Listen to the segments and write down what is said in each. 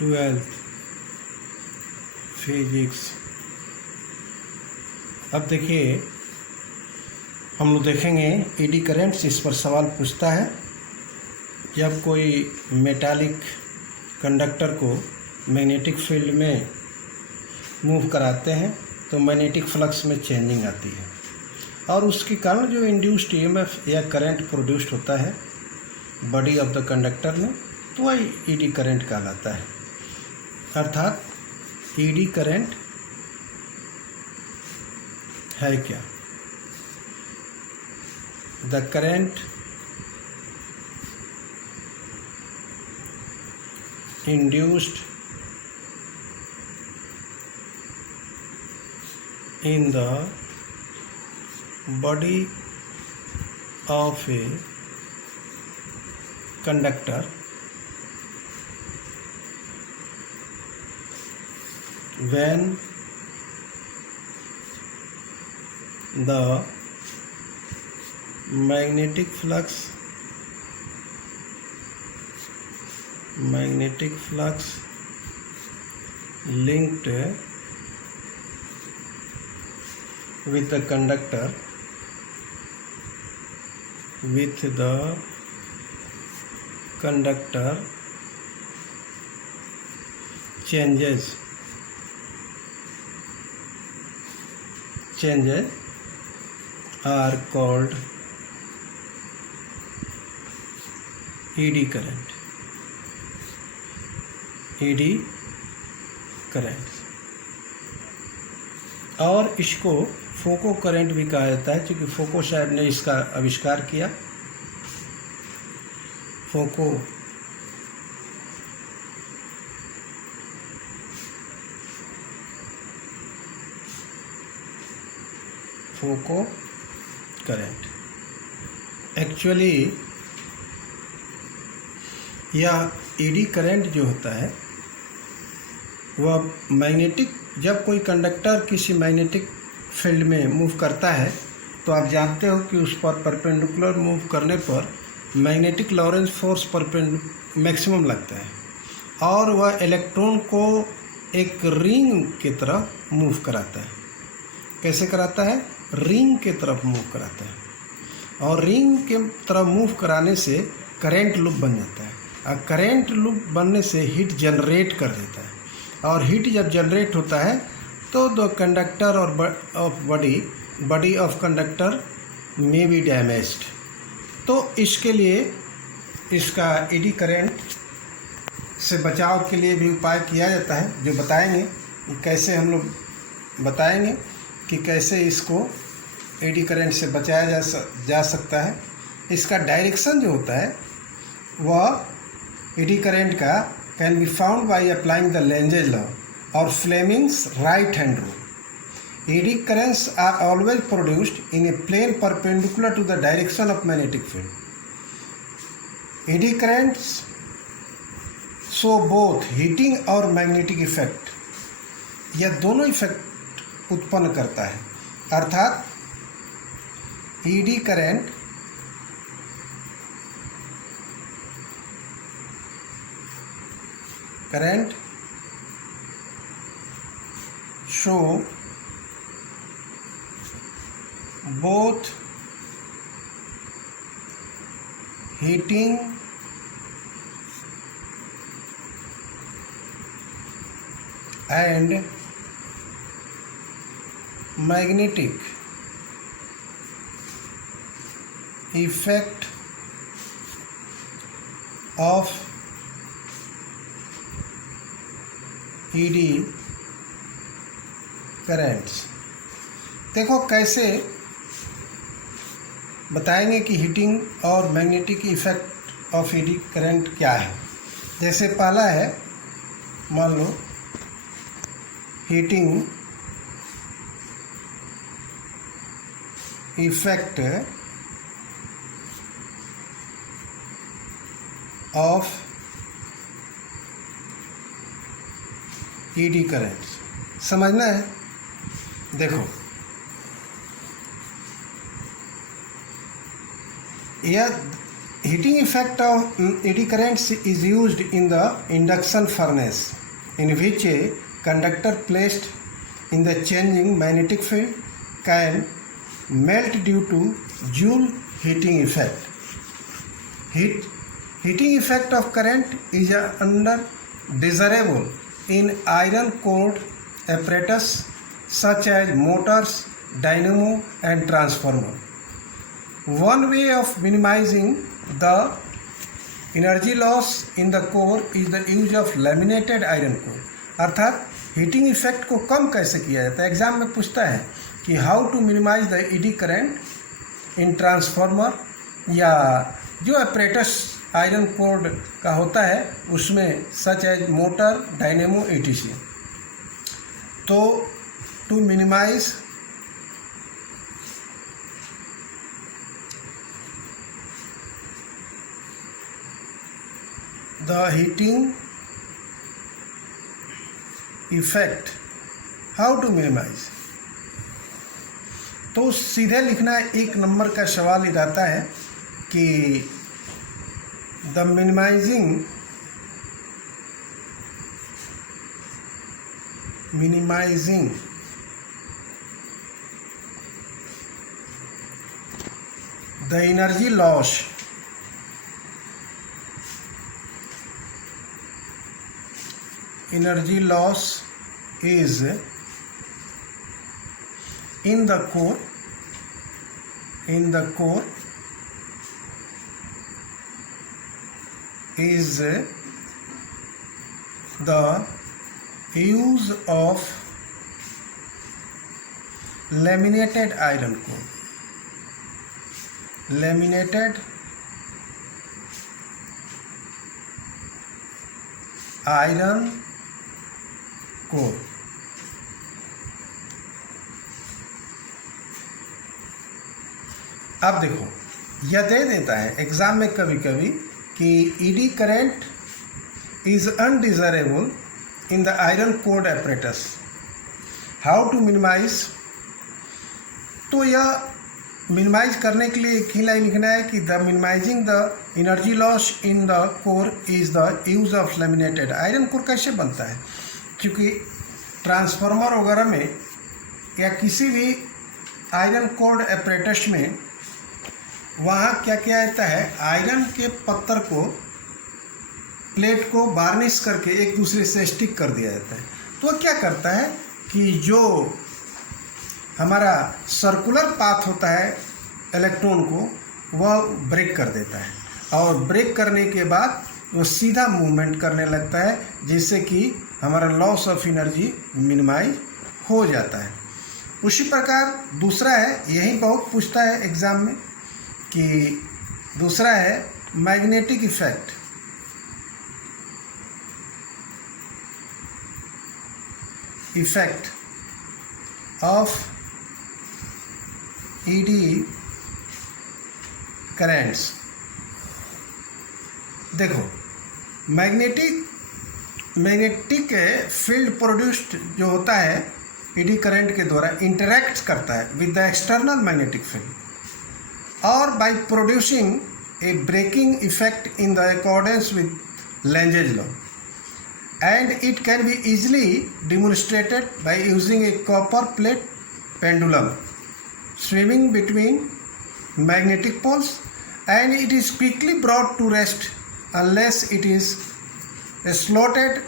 12th physics. अब देखिए हम लोग देखेंगे एडी करेंट्स। इस पर सवाल पूछता है, जब कोई मेटालिक कंडक्टर को मैग्नेटिक फील्ड में मूव कराते हैं तो मैग्नेटिक फ्लक्स में चेंजिंग आती है और उसके कारण जो इंड्यूस्ड ईएमएफ या करंट प्रोड्यूस्ड होता है बॉडी ऑफ द कंडक्टर में, तो वही ईडी करंट कहलाता है। अर्थात ईडी करंट है क्या? The current induced in the body of a conductor when the magnetic flux linked with the conductor changes are called eddy current। और इसको फोको करंट भी कहा जाता है, क्योंकि फोको साहब ने इसका आविष्कार किया। फोको करंट एक्चुअली यह एडी करंट जो होता है वह मैग्नेटिक, जब कोई कंडक्टर किसी मैग्नेटिक फील्ड में मूव करता है तो आप जानते हो कि उस पर परपेंडिकुलर मूव करने पर मैग्नेटिक लॉरेंस फोर्स मैक्सिमम लगता है और वह इलेक्ट्रॉन को एक रिंग की तरफ मूव कराता है। कैसे कराता है? रिंग के तरफ मूव कराता है और रिंग के तरफ मूव कराने से करंट लूप बन जाता है और करंट लूप बनने से हीट जनरेट कर देता है और हीट जब जनरेट होता है तो द कंडक्टर और body of conductor may be damaged. तो इसके लिए इसका एडी करंट से बचाव के लिए भी उपाय किया जाता है, जो बताएंगे कैसे। हम लोग बताएंगे कि कैसे इसको एडी करंट से बचाया जा सकता है। इसका डायरेक्शन जो होता है वह एडी करंट का can be found by applying the Lenz's law और Fleming's right hand rule. Eddy currents are always produced in a plane perpendicular to the direction of magnetic field. Eddy currents show both heating और magnetic effect, यह दोनों effect उत्पन्न करता है। अर्थात eddy current show both heating and magnetic effect of eddy currents. देखो कैसे बताएंगे कि हीटिंग और magnetic effect of eddy current क्या है। जैसे पहला है, मान लो heating effect of eddy current समझना है। देखो heating effect of eddy currents is used in the induction furnace, in which a conductor placed in the changing magnetic field can melt due to Joule heating effect. Heating effect of current is undesirable in iron cored apparatus such as motors, dynamo and transformer. One way of minimizing the energy loss in the core is the use of laminated iron core. अर्थात heating effect को कम कैसे किया जाता है। Exam में पूछता है कि how to minimise the eddy current in transformer या जो अपरेटस आयरन कोड का होता है उसमें such as motor, dynamo, etc. तो to minimise the heating effect, how to minimise, तो सीधे लिखना एक नंबर का सवाल इधर आता है कि the minimizing the energy loss is in the core is the use of laminated iron core. Laminated iron core. अब देखो यह दे देता है एग्जाम में कभी कभी कि eddy current is undesirable in the iron cored apparatus. How to minimise, तो यह मिनिमाइज करने के लिए एक ही लाइन लिखना है कि the minimizing the energy loss in the core is the use of laminated iron core. कैसे बनता है, क्योंकि ट्रांसफार्मर वगैरह में या किसी भी आयरन कोर्ड apparatus में वहाँ क्या किया जाता है, आयरन के पत्थर को, प्लेट को वार्निश करके एक दूसरे से स्टिक कर दिया जाता है। तो वह क्या करता है कि जो हमारा सर्कुलर पाथ होता है इलेक्ट्रॉन को, वह ब्रेक कर देता है और ब्रेक करने के बाद वो सीधा मूवमेंट करने लगता है, जिससे कि हमारा लॉस ऑफ एनर्जी मिनिमाइज हो जाता है। उसी प्रकार दूसरा है, यही बहुत पूछता है एग्ज़ाम में, कि दूसरा है magnetic effect. Of ED currents. देखो मैग्नेटिक फील्ड प्रोड्यूस्ड जो होता है ईडी करंट के द्वारा इंटरैक्ट करता है with the external magnetic field or by producing a braking effect in the accordance with Lenge's law, and it can be easily demonstrated by using a copper plate pendulum swimming between magnetic poles, and it is quickly brought to rest unless it is slotted.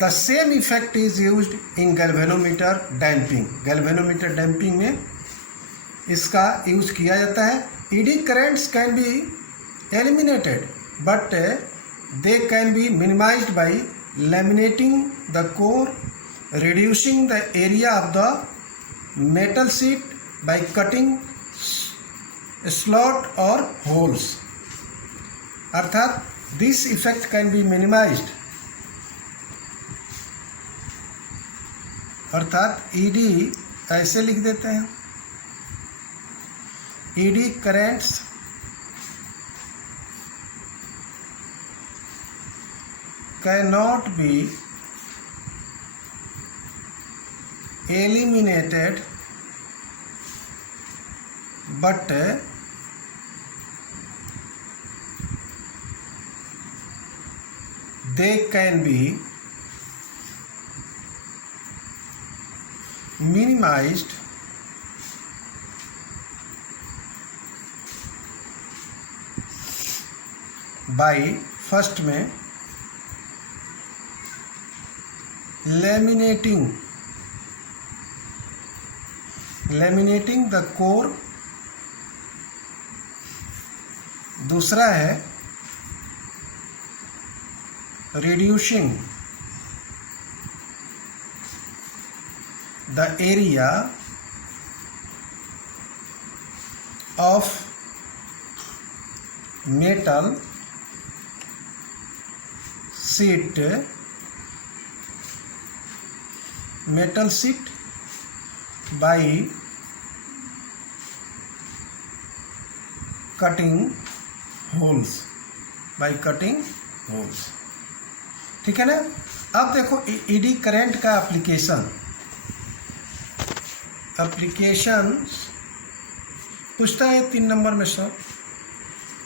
The same effect is used in galvanometer damping. galvanometer damping में इसका use किया जाता है। Eddy currents can be eliminated but they can be minimized by laminating the core, reducing the area of the metal sheet by cutting slot और holes. अर्थात this effect can be minimized, अर्थात eddy ऐसे लिख देते हैं, eddy currents cannot be eliminated but they can be minimized by first में laminating the core, दूसरा है reducing the area of metal sheet by cutting holes, ठीक है ना। अब देखो ईडी करंट का एप्लीकेशन पूछता है 3 नंबर में सब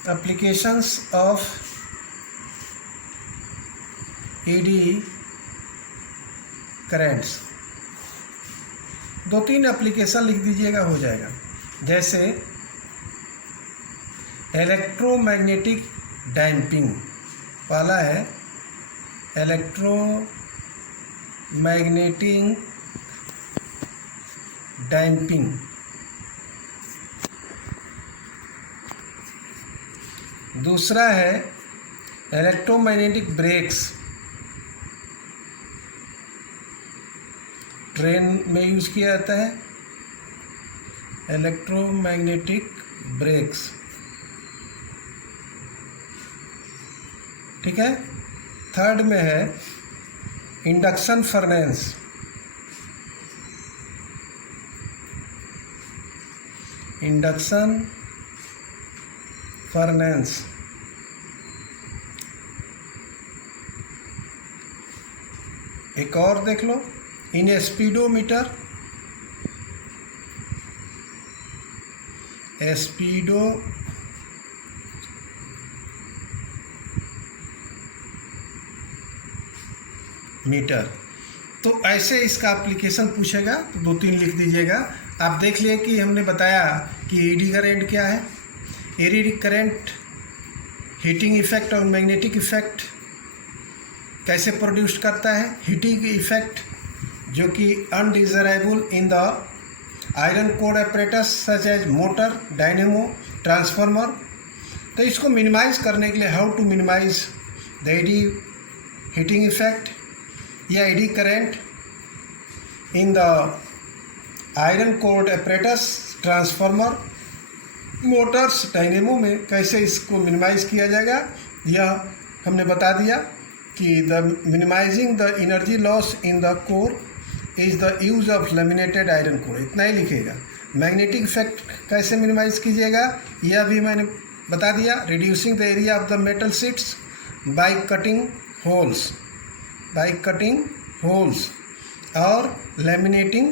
applications of ED currents. 2-3 application लिख दीजिएगा, हो जाएगा। जैसे इलेक्ट्रोमैग्नेटिक डैम्पिंग, पहला है इलेक्ट्रोमैग्नेटिक डैम्पिंग, दूसरा है इलेक्ट्रोमैग्नेटिक ब्रेक्स, ट्रेन में यूज़ किया जाता है इलेक्ट्रोमैग्नेटिक ब्रेक्स, ठीक है। थर्ड में है इंडक्शन फर्नेस, एक और देख लो इन स्पीडोमीटर, तो ऐसे इसका एप्लीकेशन पूछेगा तो 2-3 लिख दीजिएगा। आप देख लिए कि हमने बताया कि ईडी करंट क्या है। ईडी करंट हीटिंग इफेक्ट और मैग्नेटिक इफेक्ट कैसे प्रोड्यूस करता है। हीटिंग इफेक्ट जो कि undesirable in the iron core apparatus such as motor, dynamo, transformer. तो इसको मिनिमाइज करने के लिए how to minimise the eddy heating effect या eddy current in the iron core apparatus, transformer, motors, dynamo में कैसे इसको मिनिमाइज किया जाएगा, यह हमने बता दिया कि the minimizing the energy loss in the core is the use of laminated iron core, इतना ही लिखेगा। मैग्नेटिक इफेक्ट कैसे मिनिमाइज कीजिएगा यह भी मैंने बता दिया। Reducing the area of the metal sheets by cutting holes और लैमिनेटिंग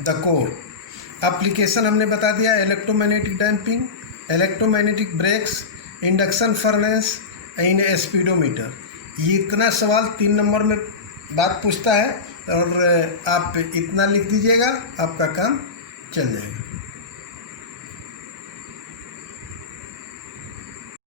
द कोर। एप्लीकेशन हमने बता दिया electromagnetic damping, electromagnetic brakes, induction furnace, in speedometer. ये इतना सवाल 3 नंबर में बात पूछता है और आप इतना लिख दीजिएगा, आपका काम चल जाएगा।